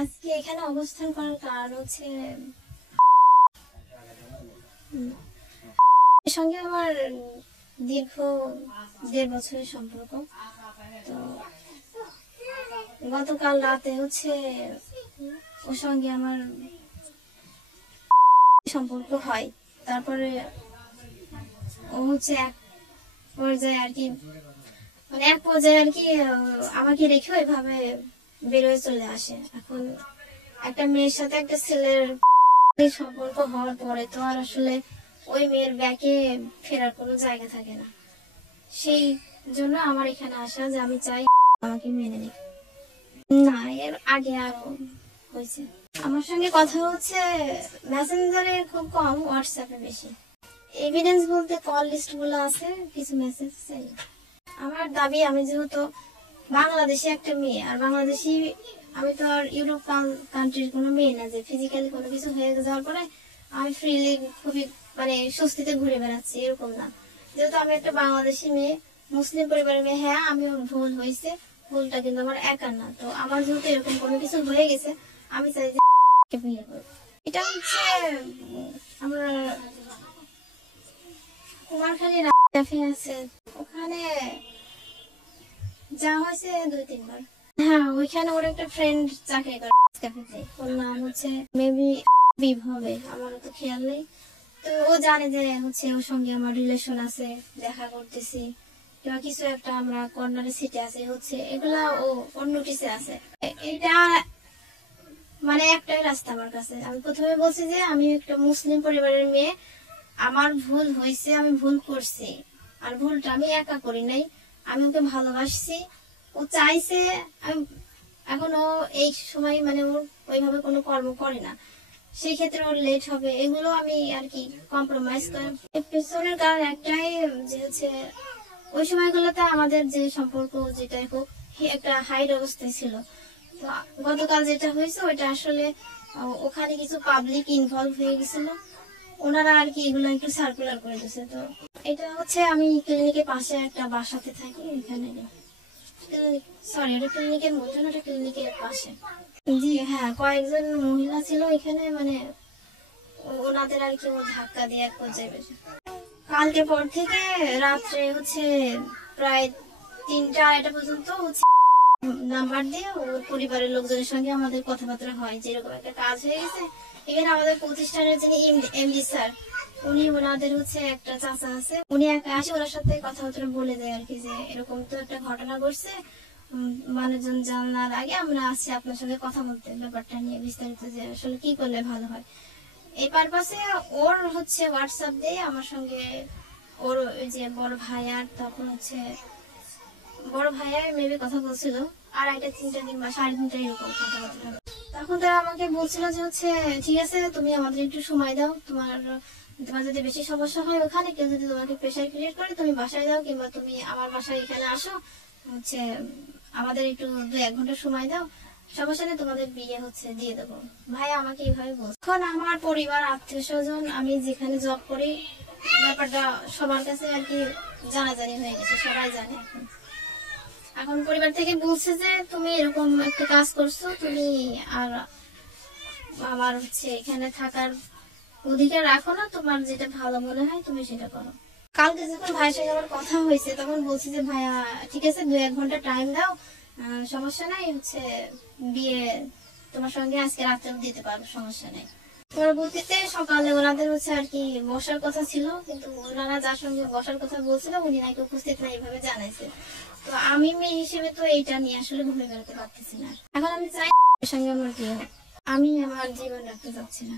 আজকে এখানে অবস্থান করার কারণ হচ্ছে এর সঙ্গে আমার দীর্ঘ 1.5 বছরের সম্পর্ক। তো গতকাল রাতে হচ্ছে ওর সঙ্গে আমার সম্পর্ক হয়। তারপরে ও হচ্ছে এক পর্যায়ে আর কি আমাকে রেখে এভাবে বেরোয় চলে আসে। এখন একটা মেয়ের সাথে একটা ছেলের সম্পর্ক হওয়ার পরে তো আর আসলে ওই মেয়ের ব্যাকে ফেরার কোনো জায়গা থাকে না। সেই জন্য আমার এখানে আসা যে আমি চাই আমাকে মেনে নিক। না, এর আগে আরো হয়েছে। আমার সঙ্গে কথা হচ্ছে মেসেঞ্জারে খুব কম, হোয়াটসঅ্যাপে বেশি। এভিডেন্স বলতে কল লিস্ট গুলো আছে, কিছু মেসেজ। আমার দাবি, আমি যেহেতু বাংলাদেশি একটা মেয়ে, আর বাংলাদেশি আমি তো আর ইউরোপ কান্ট্রির কোনো মেয়ে না যে ফিজিক্যালি কোনো কিছু হয়ে যাওয়ার পরে আমি ফ্রিলি খুবই স্বস্তিতে ঘুরে বেড়াচ্ছি, এরকম না। যেহেতু আমি একটা বাংলাদেশি মেয়ে, মুসলিম পরিবারের মেয়ে, হ্যাঁ আমিও ভুল হয়েছে, ভুলটা কিন্তু আমার একার না। তো আমার যেহেতু এরকম কোনো কিছু হয়ে গেছে, আমি চাই যে বিয়ে করব। এটা হচ্ছে আমরা কুমারখালী ক্যাফে আছে, ওখানে যা হয়েছে 2-3 বার। হ্যাঁ, ওইখানে ওর একটা ফ্রেন্ড চাকরি করে ক্যাফেতে, ওর নাম হচ্ছে মেবি হবে, আমার তো খেয়াল নেই। তো ও জানে যে হচ্ছে ওর সঙ্গে আমার রিলেশন আছে, দেখা করতেছি কিংবা কিছু একটা, আমরা কর্নারে সিটে আছে হচ্ছে, এগুলা ওর নোটিসে আছে। এটা একটাই রাস্তা আমার কাছে। আমি প্রথমে বলছি যে আমি একটা মুসলিম পরিবারের মেয়ে, আমার ভুল হয়েছে, আমি ভুল করছি, আর ভুলটা আমি একা করি নাই, আমি ওকে ভালোবাসছি, ও চাইছে। এখন ও এই সময় ওর ওইভাবে কোনো কর্ম করে না, সেই ক্ষেত্রে ওর লেট হবে, এগুলো আমি আর কি কম্প্রোমাইজ করি। পেছনের কারণ একটাই যে হচ্ছে ওই সময়গুলোতে আমাদের যে সম্পর্ক যেটাই হোক একটা হাইড অবস্থায় ছিল। তো গতকাল যেটা হয়েছে ওইটা আসলে ওখানে কিছু পাবলিক ইনভলভ হয়ে গেছিল, ওনারা আর কি এগুলো একটু সার্কুলার করে দিচ্ছে। তো এটা হচ্ছে আমি ক্লিনিকের পাশে একটা বাসাতে থাকি, এখানে সরি এটা ক্লিনিকের মধ্যে না, এটা ক্লিনিকের পাশে। জি হ্যাঁ, কয়েকজন মহিলা ছিল এখানে, ওনাদের আর কি ও ধাক্কা দিয়ে এক পর্যায়ে বেশি। কালকে পর থেকে রাত্রে হচ্ছে প্রায় 3টা-2টা পর্যন্ত হচ্ছে নাম্বার দিয়ে ওর পরিবারের লোকজনের সঙ্গে আমাদের কথাবার্তা হয়, যেরকম একটা কাজ হয়ে গেছে। এখানে আমাদের প্রতিষ্ঠানের যিনি এমডি স্যার, উনি ওনাদের হচ্ছে একটা চাচা আছে, উনি একা আসে ওনার সাথে কথাবার্তা বলে দেয় আর কি, যে এরকম তো একটা ঘটনা ঘটছে, মানুষজন জানার আগে আমরা আসছি আপনার সঙ্গে কথা বলতে, ব্যাপারটা নিয়ে বিস্তারিত, যে আসলে কি করলে ভালো হয়। এই পারপাসে ওর হচ্ছে হোয়াটসঅ্যাপ দিয়ে আমার সঙ্গে ওর ওই যে বড় ভাইয়ার, তখন হচ্ছে বড় ভাইয়ার মেবি কথা বলছিল, আর 2:30-3টা কিংবা 3:30 এরকম কথাবার্তা। তখন তারা আমাকে বলছিল যে হচ্ছে ঠিক আছে, তুমি আমাদের একটু সময় দাও, তোমার যদি বেশি সমস্যা হয়, ওখানে কেউ যদি তোমাকে প্রেশার ক্রিয়েট করে, তুমি বাসায় যাও কিংবা তুমি আমার বাসায় এখানে আসো, হচ্ছে আমাদের একটু 2-1 ঘন্টা সময় দাও, সমস্যা নেই, তোমাদের বিয়ে হচ্ছে দিয়ে দেবো। ভাই আমাকে এইভাবে বলছে। এখন আমার পরিবার, আত্মীয় স্বজন, আমি যেখানে জব করি, ব্যাপারটা সবার কাছে আর কি জানাজানি হয়ে গেছে, সবাই জানে। এখন পরিবার থেকে বলছে যে তুমি এরকম একটা কাজ করছো, তুমি আর আমার হচ্ছে এখানে থাকার অধিকার রাখো না, তোমার যেটা ভালো মনে হয় তুমি সেটা করো। কালকে যখন ভাইয়ের সঙ্গে আমার কথা হয়েছে, তখন বলছি যে ভাইয়া ঠিক আছে, 2-1 ঘন্টা টাইম দাও, সমস্যা নাই, হচ্ছে বিয়ে তোমার সঙ্গে আজকে রাত্রেও দিতে পারবো, সমস্যা নেই। পরবর্তীতে সকালে ওনাদের হচ্ছে আর কি বসার কথা ছিল, কিন্তু ওনারা যার সঙ্গে বসার কথা বলছিল উনি নাকি উপস্থিত না, এইভাবে জানাইছে। তো আমি মেয়ে হিসেবে তো এইটা নিয়ে আসলে ঘুরে বেড়াতে পারতেছি না। এখন আমি চাই সঙ্গে আমার বিয়ে হোক, আমি আমার জীবন রাখতে চাচ্ছি না।